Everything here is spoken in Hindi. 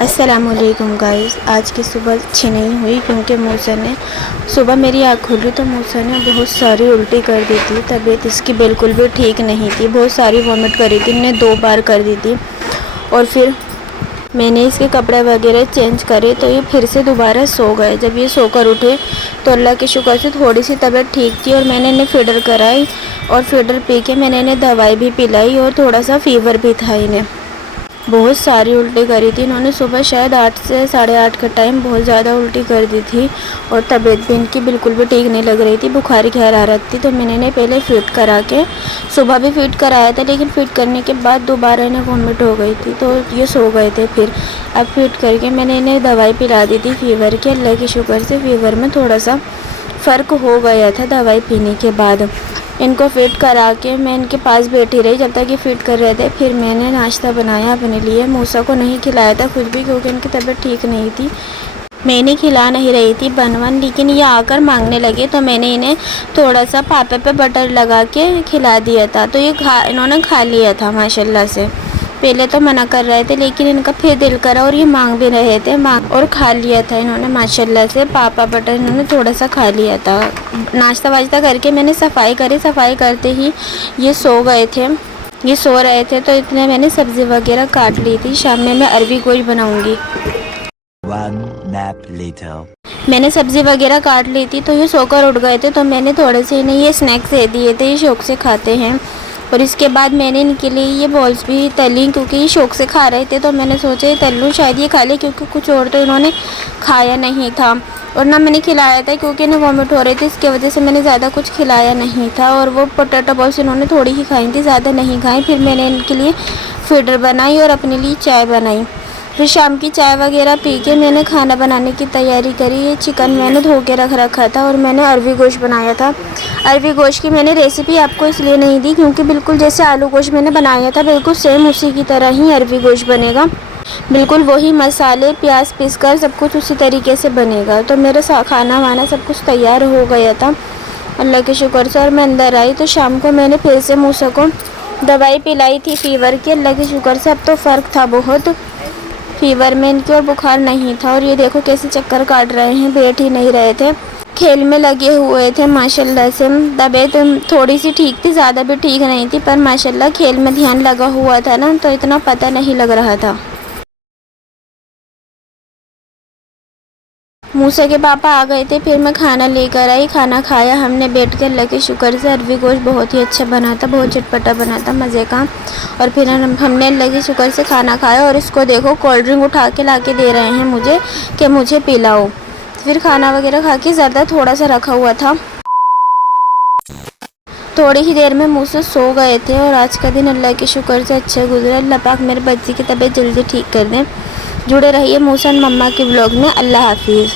अस्सलामुअलैकुम गाइस। आज की सुबह अच्छी नहीं हुई क्योंकि मूसा ने सुबह मेरी आँख खुली तो मूसा ने बहुत सारी उल्टी कर दी थी। तबीयत इसकी बिल्कुल भी ठीक नहीं थी, बहुत सारी वॉमिट करी थी, इन्हें 2 बार कर दी थी। और फिर मैंने इसके कपड़े वगैरह चेंज करे तो ये फिर से दोबारा सो गए। जब ये सोकर उठे तो अल्लाह के शुक्र से थोड़ी सी तबीयत ठीक थी और मैंने इन्हें फीडर कराई और फीडर पी के मैंने इन्हें दवाई भी पिलाई और थोड़ा सा फ़ीवर भी था इन्हें। बहुत सारी उल्टी करी थी इन्होंने। सुबह शायद 8 से 8:30 का टाइम बहुत ज़्यादा उल्टी कर दी थी और तबीयत भी इनकी बिल्कुल भी ठीक नहीं लग रही थी, बुखारी की हरारत थी। तो मैंने इन्हें पहले फ़ीड करा के, सुबह भी फ़ीड कराया था, लेकिन फ़ीड करने के बाद दोबारा इन्हें वॉमिट हो गई थी तो ये सो गए थे। फिर अब फ़ीड करके मैंने इन्हें दवाई पिला दी थी फ़ीवर की। अल्लाह के शुक्र से फ़ीवर में थोड़ा सा फ़र्क हो गया था दवाई पीने के बाद। इनको फ़ीड करा के मैं इनके पास बैठी रही जब तक ये फ़ीड कर रहे थे। फिर मैंने नाश्ता बनाया अपने लिए। मूसा को नहीं खिलाया था कुछ भी क्योंकि इनकी तबीयत ठीक नहीं थी। मैंने खिला नहीं रही थी बनवन, लेकिन ये आकर मांगने लगे तो मैंने इन्हें थोड़ा सा पापे पे बटर लगा के खिला दिया था। तो ये इन्होंने खा लिया था माशाल्लाह से। पहले तो मना कर रहे थे लेकिन इनका फिर दिल करा और ये मांग भी रहे थे, मांग और खा लिया था इन्होंने माशाल्लाह से। पापा बटर इन्होंने थोड़ा सा खा लिया था। नाश्ता वाश्ता करके मैंने सफाई करी। सफाई करते ही ये सो गए थे, ये सो रहे थे तो इतने मैंने सब्ज़ी वगैरह काट ली थी। शाम में मैं अरबी गोश्त बनाऊँगी। मैंने सब्ज़ी वगैरह काट ली थी तो ये सोकर उठ गए थे तो मैंने थोड़े से इन्हें ये स्नैक्स दे दिए थे, ये शौक़ से खाते हैं। और इसके बाद मैंने इनके लिए ये बॉल्स भी तली क्योंकि ये शौक़ से खा रहे थे तो मैंने सोचा ये तल लूँ, शायद ये खा ले, क्योंकि कुछ और तो इन्होंने खाया नहीं था और ना मैंने खिलाया था क्योंकि इन्हें वॉमिट हो रही थी, इसकी वजह से मैंने ज़्यादा कुछ खिलाया नहीं था। और वो पोटैटो बॉल्स इन्होंने थोड़ी ही खाई थी, ज़्यादा नहीं खाई। फिर मैंने इनके लिए फीडर बनाई और अपने लिए चाय बनाई। फिर शाम की चाय वगैरह पी के मैंने खाना बनाने की तैयारी करी। ये चिकन मैंने धो के रख रखा था और मैंने अरबी गोश्त बनाया था। अरबी गोश्त की मैंने रेसिपी आपको इसलिए नहीं दी क्योंकि बिल्कुल जैसे आलू गोश्त मैंने बनाया था बिल्कुल सेम उसी की तरह ही अरबी गोश्त बनेगा। बिल्कुल वही मसाले प्याज पीस कर सब कुछ उसी तरीके से बनेगा। तो मेरा खाना वाना सब कुछ तैयार हो गया था अल्लाह के शुक्र से। और मैं अंदर आई तो शाम को मैंने फिर से मूसा को दवाई पिलाई थी फ़ीवर की। अल्लाह के शुक्र से अब तो फ़र्क था बहुत फ़ीवर में इनकी और बुखार नहीं था। और ये देखो कैसे चक्कर काट रहे हैं, बैठ ही नहीं रहे थे, खेल में लगे हुए थे माशाल्लाह से। तबीयत थोड़ी सी ठीक थी, ज़्यादा भी ठीक नहीं थी, पर माशाल्लाह खेल में ध्यान लगा हुआ था ना तो इतना पता नहीं लग रहा था। मूसा के पापा आ गए थे, फिर मैं खाना लेकर आई, खाना खाया हमने बैठ कर अल्लाह के शुक्र से। अरबी गोश्त बहुत ही अच्छा बना था, बहुत चटपटा बना था, मज़े का। और फिर हमने अल्लाह के शुक्र से खाना खाया। और इसको देखो कोल्ड ड्रिंक उठा के ला के दे रहे हैं मुझे कि मुझे पिलाओ। फिर खाना वगैरह खा के ज़्यादा थोड़ा सा रखा हुआ था, थोड़ी ही देर में मूसा सो गए थे। और आज का दिन अल्लाह के शुक्र से अच्छा गुजरा। अल्लाह पाक मेरे बच्चे की तबीयत जल्दी ठीक कर दें। जुड़े रहिए मूसा और मम्मा के ब्लॉग में। अल्लाह हाफिज़।